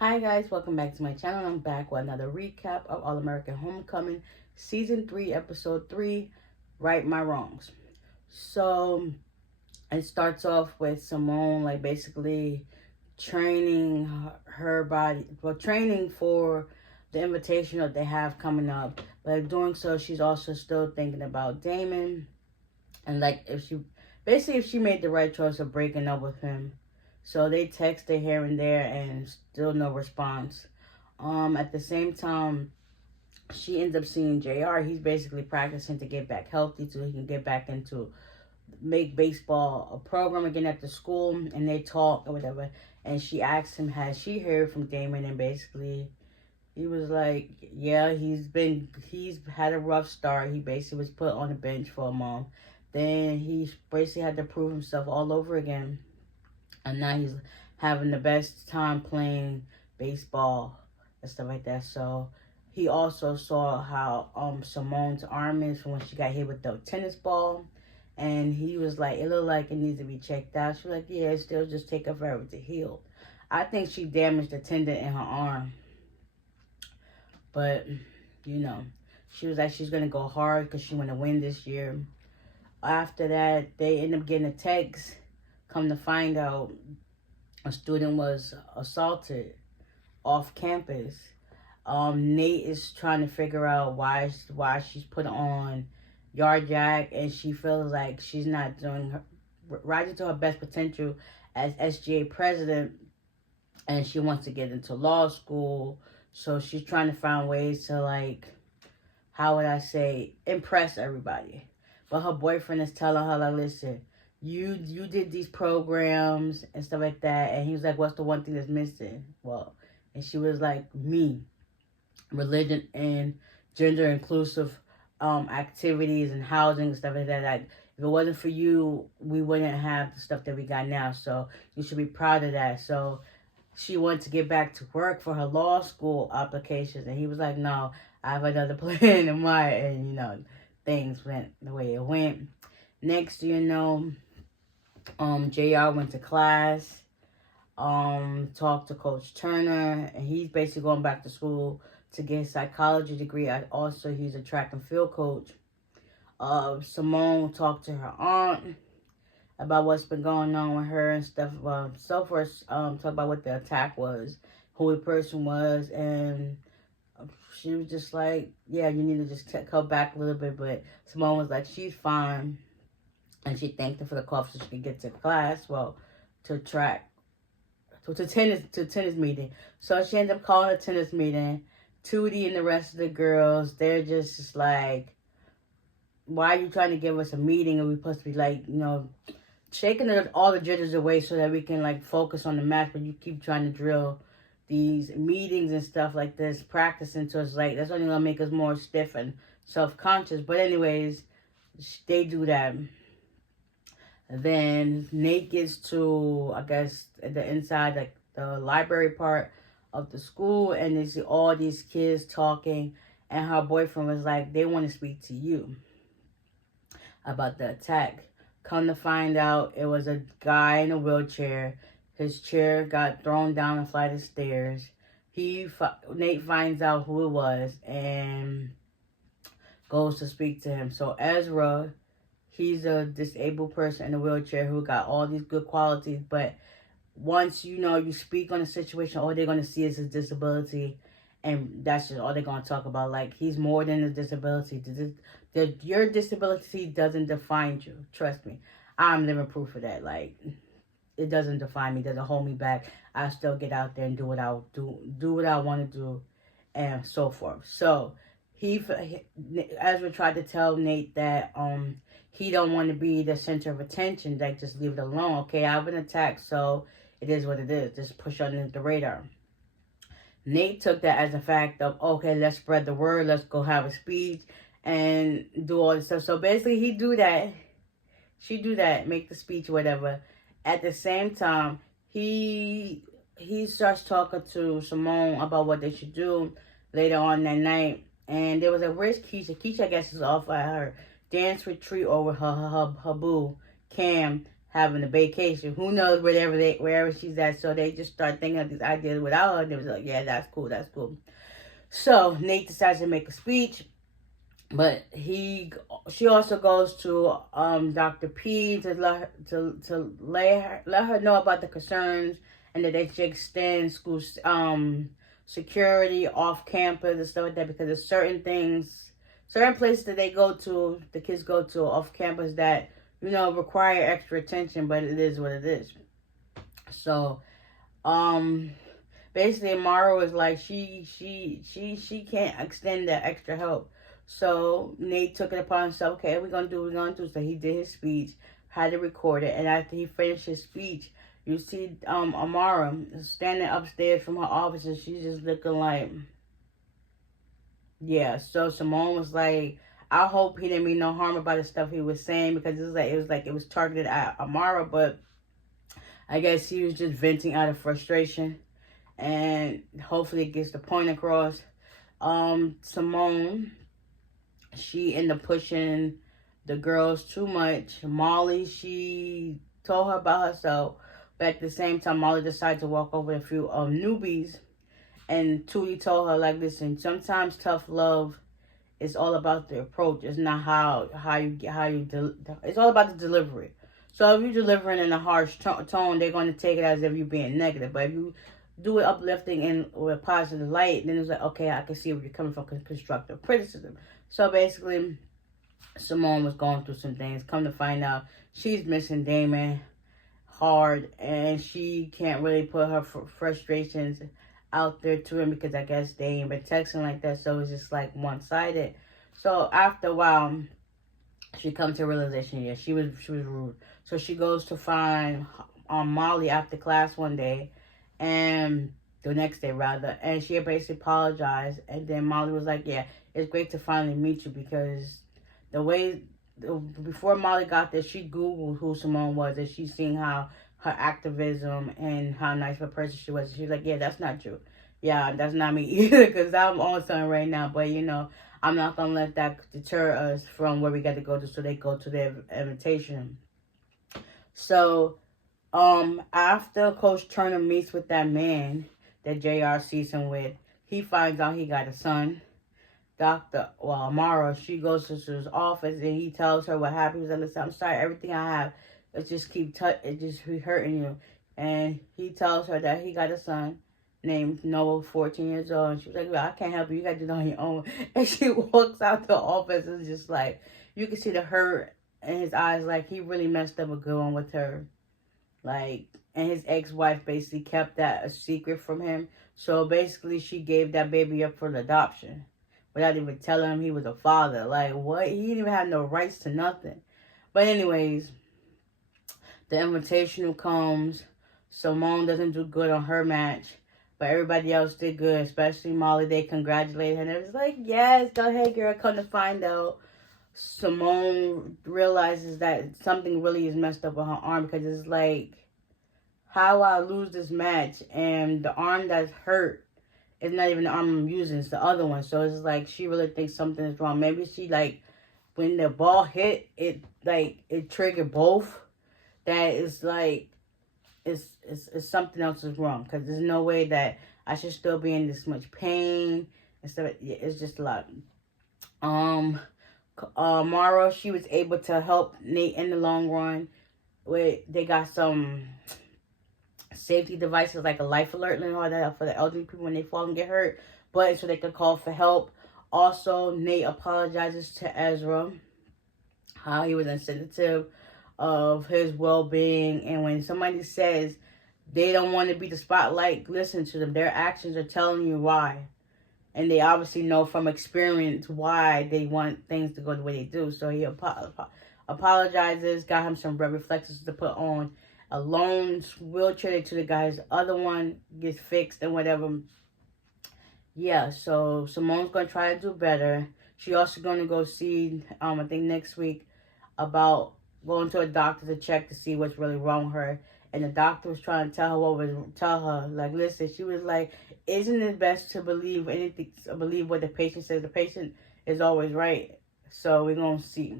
Hi guys, welcome back to my channel. I'm back with another recap of All American Homecoming Season 3, Episode 3, Right My Wrongs. So, it starts off with Simone, like, basically training her body, well, training for the invitation that they have coming up. But doing so, she's also still thinking about Damon. And, like, if she made the right choice of breaking up with him. So they texted here and there and still no response. At the same time, she ends up seeing JR. He's basically practicing to get back healthy so he can get back into make baseball a program again at the school, and they talk or whatever. And she asks him, has she heard from Damon? And basically he was like, yeah, he's had a rough start. He basically was put on the bench for a month. Then he basically had to prove himself all over again. And now he's having the best time playing baseball and stuff like that. So he also saw how Simone's arm is from when she got hit with the tennis ball. And he was like, it looked like it needs to be checked out. She was like, yeah, it still just take her forever to heal. I think she damaged the tendon in her arm. But, she was like, she's going to go hard because she want to win this year. After that, they end up getting a text. Come to find out, a student was assaulted off campus. Nate is trying to figure out why she's put on yard jack, and she feels like she's not doing rising to her best potential as SGA president, and she wants to get into law school. So she's trying to find ways to, like, how would I say, impress everybody. But her boyfriend is telling her, like, listen, you did these programs and stuff like that. And he was like, what's the one thing that's missing? Well, and she was like, me. Religion and gender inclusive activities and housing and stuff like that. Like, if it wasn't for you, we wouldn't have the stuff that we got now. So you should be proud of that. So she wanted to get back to work for her law school applications. And he was like, no, I have another plan in mind. And, things went the way it went. Next, JR went to class, talked to Coach Turner, and he's basically going back to school to get his psychology degree. Also, he's a track and field coach. Simone talked to her aunt about what's been going on with her and stuff. So first, talk about what the attack was, who the person was, and she was just like, yeah, you need to just cut back a little bit. But Simone was like, she's fine. And she thanked her for the cough so she could get to class, to tennis meeting. So she ended up calling a tennis meeting. Tootie and the rest of the girls, they're just like, why are you trying to give us a meeting? And we're supposed to be like, shaking all the jitters away so that we can, like, focus on the match. But you keep trying to drill these meetings and stuff like this, practicing. So it's like, that's only going to make us more stiff and self-conscious. But anyways, they do that. Then Nate gets to, I guess, the inside, like, the library part of the school, and they see all these kids talking, and her boyfriend was like, they want to speak to you about the attack. Come to find out, it was a guy in a wheelchair. His chair got thrown down a flight of stairs. Nate finds out who it was and goes to speak to him. So Ezra, he's a disabled person in a wheelchair who got all these good qualities, but once you speak on a situation, all they're going to see is his disability, and that's just all they're going to talk about. Like, he's more than a disability. Your disability doesn't define you. Trust me. I'm living proof of that. Like, it doesn't define me. It doesn't hold me back. I still get out there and do what I want to do, and so forth. So Ezra tried to tell Nate that he don't want to be the center of attention. Like, just leave it alone. Okay, I've been attacked, so it is what it is. Just push under the radar. Nate took that as a fact of, okay, let's spread the word. Let's go have a speech and do all this stuff. So basically, he do that. She do that, make the speech, whatever. At the same time, he starts talking to Simone about what they should do later on that night. And there was a where's Keisha? Keisha, I guess, is off at her dance retreat over her boo, Cam. having a vacation. Who knows wherever she's at. So they just start thinking of these ideas without her. And they was like, yeah, that's cool, that's cool. So Nate decides to make a speech, but she also goes to Dr. P to let her know about the concerns and that they should extend school security off campus and stuff like that, because there's certain places that the kids go to off campus that require extra attention, but it is what it is. So basically Amara was like she can't extend that extra help. So Nate took it upon himself. Okay, we're gonna do. So he did his speech, had to record it, and after he finished his speech, you see Amara standing upstairs from her office, and she's just looking like, yeah. So Simone was like, I hope he didn't mean no harm about the stuff he was saying, because it was targeted at Amara, but I guess he was just venting out of frustration, and hopefully it gets the point across. Simone, she ended up pushing the girls too much. Molly, she told her about herself, but at the same time, Molly decided to walk over a few newbies, and Tootie told her, like, listen, sometimes tough love is all about the approach. It's not it's all about the delivery. So if you're delivering in a harsh tone, they're going to take it as if you're being negative. But if you do it uplifting and with a positive light, then it's like, okay, I can see where you're coming from, constructive criticism. So basically, Simone was going through some things. Come to find out, she's missing Damon hard, and she can't really put her frustrations out there to him, because I guess they ain't been texting like that, so it's just like one-sided. So after a while, she comes to a realization, yeah, she was rude. So she goes to find Molly after class one day, and the next day rather, and she basically apologized, and then Molly was like, yeah, it's great to finally meet you, because before Molly got there, she Googled who Simone was, and she seen how her activism and how nice of a person she was. She's like, yeah, that's not true. Yeah, that's not me either, because I'm on something right now. But, I'm not going to let that deter us from where we got to go to, so they go to their invitation. So, after Coach Turner meets with that man that JR sees him with, he finds out he got a son. Amara, she goes to his office, and he tells her what happened. He's like, listen, I'm sorry, everything I have, it just be hurting you. And he tells her that he got a son named Noah, 14 years old. And she was like, well, I can't help you. You got to do it on your own. And she walks out the office, and just like, you can see the hurt in his eyes. Like, he really messed up a good one with her. Like, and his ex-wife basically kept that a secret from him. So basically, she gave that baby up for adoption without even telling him he was a father. Like, what? He didn't even have no rights to nothing. But anyways, the invitational comes. Simone doesn't do good on her match, but everybody else did good, especially Molly. They congratulated her, and it was like, yes, go ahead, girl. Come to find out, Simone realizes that something really is messed up with her arm, because it's like, how I lose this match, and the arm that's hurt, it's not even the arm I'm using, it's the other one. So it's like, she really thinks something is wrong. Maybe she, like, when the ball hit, it triggered both. That is like, it's something else is wrong. Because there's no way that I should still be in this much pain and stuff. It's just a lot. Mara, she was able to help Nate in the long run. They got some safety devices like a life alert and all that for the elderly people when they fall and get hurt, but so they could call for help. Also, Nate apologizes to Ezra, how he was insensitive of his well-being, and when somebody says they don't want to be the spotlight, listen to them. Their actions are telling you why, and they obviously know from experience why they want things to go the way they do. So he apologizes, got him some red reflexes to put on. A lone wheelchair to the guy's other one gets fixed and whatever. Yeah, so Simone's going to try to do better. She also going to go see, I think next week, about going to a doctor to check to see what's really wrong with her. And the doctor was trying to tell her, like, listen, she was like, isn't it best to believe what the patient says? The patient is always right. So we're going to see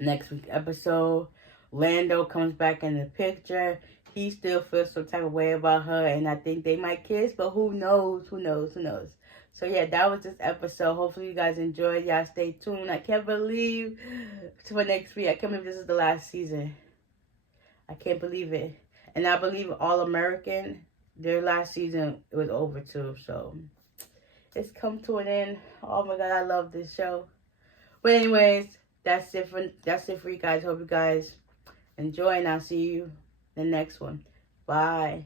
next week's episode. Lando comes back in the picture. He still feels some type of way about her, and I think they might kiss, but who knows? Who knows? Who knows? So yeah, that was this episode. Hopefully you guys enjoyed. Y'all stay tuned. I can't believe for next week. I can't believe this is the last season. I can't believe it. And I believe All American, their last season, it was over too. So it's come to an end. Oh my God, I love this show. But anyways, that's it for you guys. Hope you guys enjoy, and I'll see you in the next one. Bye.